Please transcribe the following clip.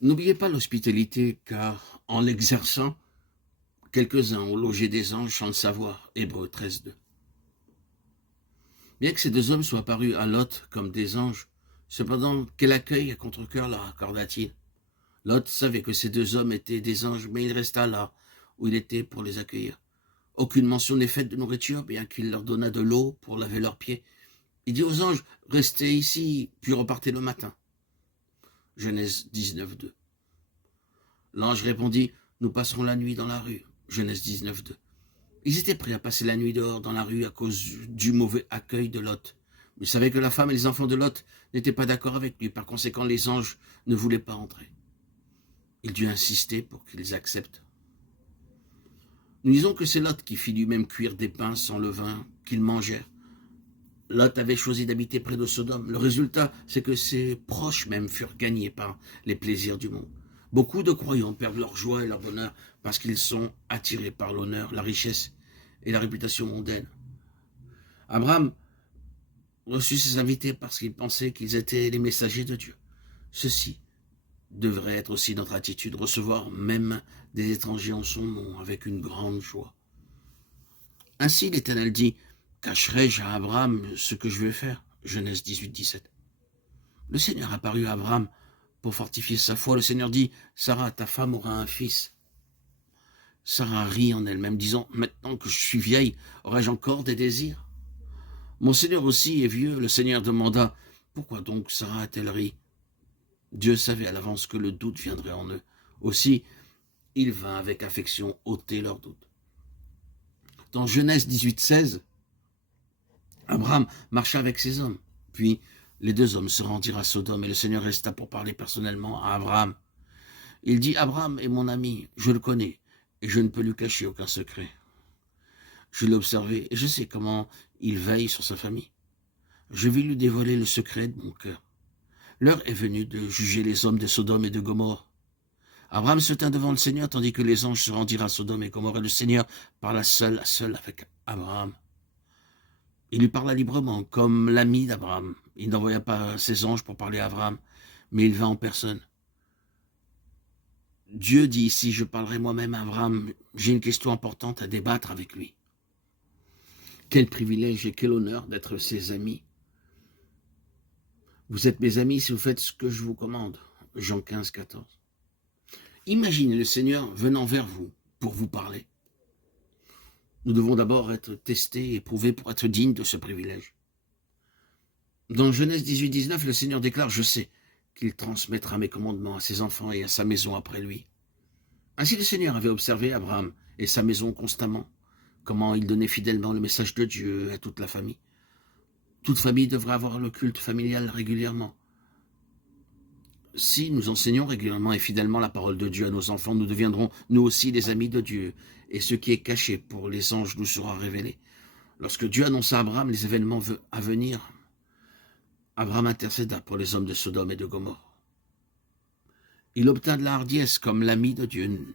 N'oubliez pas l'hospitalité, car en l'exerçant, quelques-uns ont logé des anges sans le savoir. Hébreux 13:2. Bien que ces deux hommes soient apparus à Lot comme des anges, cependant, quel accueil à contre-cœur leur accorda-t-il? Lot savait que ces deux hommes étaient des anges, mais il resta là où il était pour les accueillir. Aucune mention n'est faite de nourriture, bien qu'il leur donna de l'eau pour laver leurs pieds. Il dit aux anges, restez ici, puis repartez le matin. Genèse 19:2. L'ange répondit, nous passerons la nuit dans la rue. Genèse 19:2. Ils étaient prêts à passer la nuit dehors dans la rue à cause du mauvais accueil de Lot. Ils savaient que la femme et les enfants de Lot n'étaient pas d'accord avec lui. Par conséquent, les anges ne voulaient pas entrer. Il dut insister pour qu'ils acceptent. Nous disons que c'est Lot qui fit lui-même cuire des pains sans levain qu'ils mangèrent. Lot avait choisi d'habiter près de Sodome. Le résultat, c'est que ses proches même furent gagnés par les plaisirs du monde. Beaucoup de croyants perdent leur joie et leur bonheur parce qu'ils sont attirés par l'honneur, la richesse et la réputation mondaine. Abraham reçut ses invités parce qu'il pensait qu'ils étaient les messagers de Dieu. Ceci devrait être aussi notre attitude, recevoir même des étrangers en son nom avec une grande joie. Ainsi l'Éternel dit, cacherai-je à Abraham ce que je vais faire? Genèse 18:17. Le Seigneur apparut à Abraham pour fortifier sa foi. Le Seigneur dit, Sarah, ta femme aura un fils. Sarah rit en elle-même, disant, maintenant que je suis vieille, aurai-je encore des désirs? Mon Seigneur aussi est vieux. Le Seigneur demanda, pourquoi donc Sarah a-t-elle ri? Dieu savait à l'avance que le doute viendrait en eux. Aussi, il vint avec affection ôter leur doute. Dans Genèse 18:16, Abraham marcha avec ses hommes. Puis, les deux hommes se rendirent à Sodome et le Seigneur resta pour parler personnellement à Abraham. Il dit, Abraham est mon ami, je le connais, et je ne peux lui cacher aucun secret. Je l'ai observé et je sais comment il veille sur sa famille. Je vais lui dévoiler le secret de mon cœur. L'heure est venue de juger les hommes de Sodome et de Gomorrhe. Abraham se tint devant le Seigneur tandis que les anges se rendirent à Sodome et Gomorrhe et le Seigneur parla seul à seul avec Abraham. Il lui parla librement, comme l'ami d'Abraham. Il n'envoya pas ses anges pour parler à Abraham, mais il vint en personne. Dieu dit ici, je parlerai moi-même à Abraham, j'ai une question importante à débattre avec lui. Quel privilège et quel honneur d'être ses amis. Vous êtes mes amis si vous faites ce que je vous commande. Jean 15:14. Imaginez le Seigneur venant vers vous pour vous parler. Nous devons d'abord être testés et éprouvés pour être dignes de ce privilège. Dans Genèse 18:19, le Seigneur déclare, je sais qu'il transmettra mes commandements à ses enfants et à sa maison après lui. Ainsi le Seigneur avait observé Abraham et sa maison constamment, comment il donnait fidèlement le message de Dieu à toute la famille. Toute famille devrait avoir le culte familial régulièrement. Si nous enseignons régulièrement et fidèlement la parole de Dieu à nos enfants, nous deviendrons nous aussi des amis de Dieu, et ce qui est caché pour les anges nous sera révélé. Lorsque Dieu annonça à Abraham les événements à venir, Abraham intercéda pour les hommes de Sodome et de Gomorrhe. Il obtint de la hardiesse comme l'ami de Dieu.